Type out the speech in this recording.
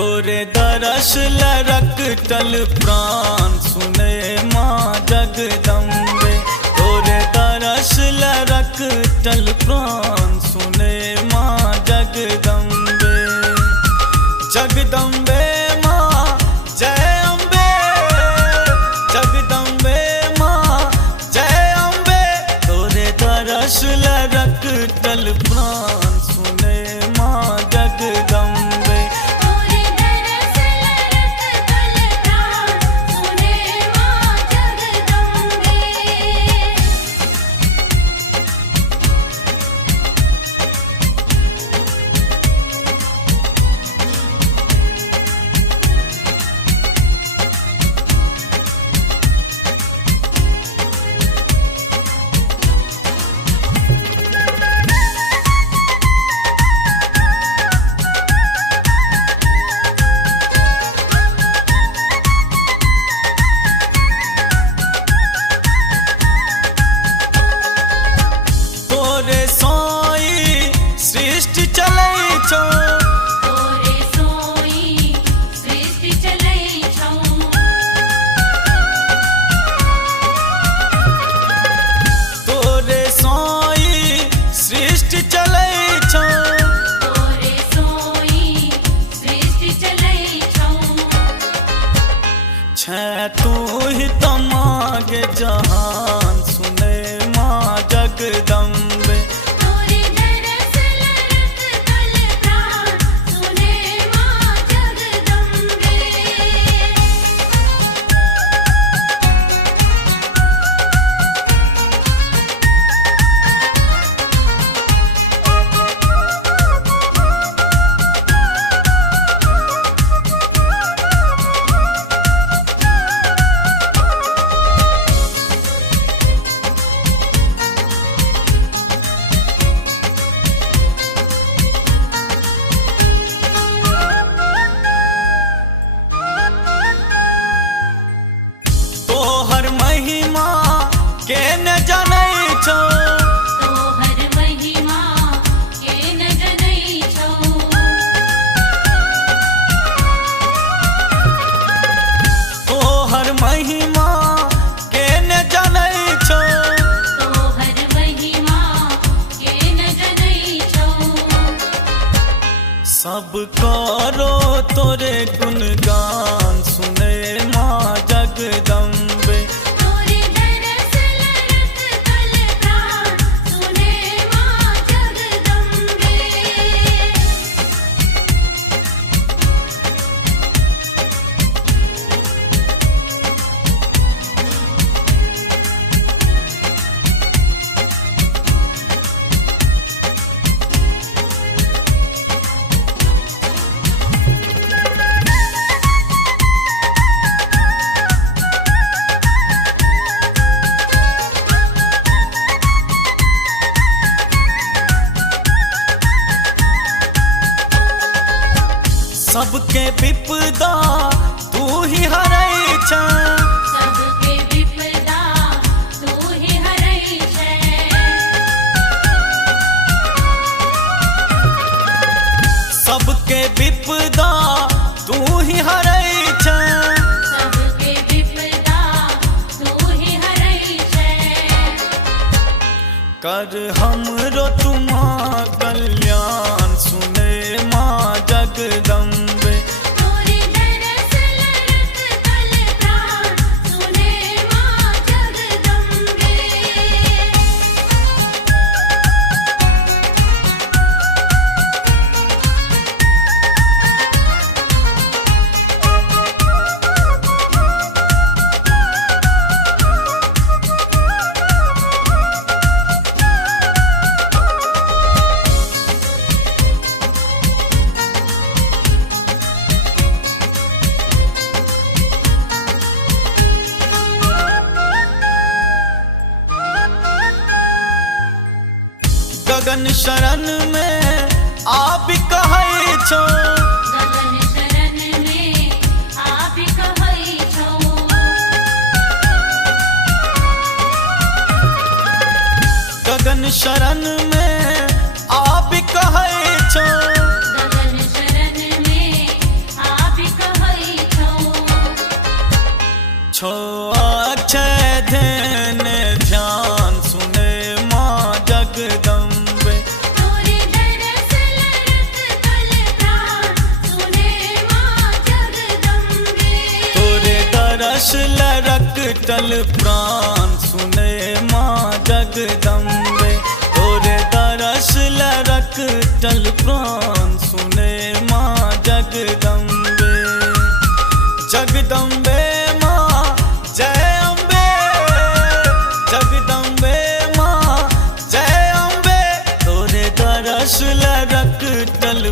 तोरे दरस लरकटल प्राण सुने माँ जगदम्बे। तोरे दरस लरकटल प्राण सुने माँ जगदम्बे। जगदम्बे माँ जय अम्बे, जगदम्बे माँ जय अम्बे। तोरे दरस लरकटल प्राण सुने माँ जगदम्बे। तू ही तमागे जहान सुने माँ जगदम्बे। तोरे दरस लरकटल प्राण सुने माँ जगदम्बे। तोहर महिमा के न जानै छौ, तोहर महिमा के न जनै छौ। तोहर महिमा के न जानै छौ। तोहर महिमा के न जनै छौ। सब करो तोरे गुणगान सुने माँ जगदम्बे। तोरे दरस लरकटल प्राण सुने माँ जगदम्बे। सबके विपदा तू ही हरै छै। सबके विपदा तू ही हरै छै। सबके विपदा तू ही हरै छै। सबके विपदा तू ही हरै छै। कर हमरो तुमा कल्याण सुने माँ जगदम्बे। तोरे दरस लरकटल प्राण सुने माँ जगदम्बे। गगन शरण में आप कहै छौ। गगन शरण में आप कहै छौ। गगन शरण में आप कहै छौ। गगन शरण में टल प्राण सुने माँ जगदम्बे तोरे दरस लरक टल प्राण सुने माँ जगदम्बे जगदम्बे माँ जय अम्बे जगदम्बे माँ जय अम्बे तोरे दरस लरक टल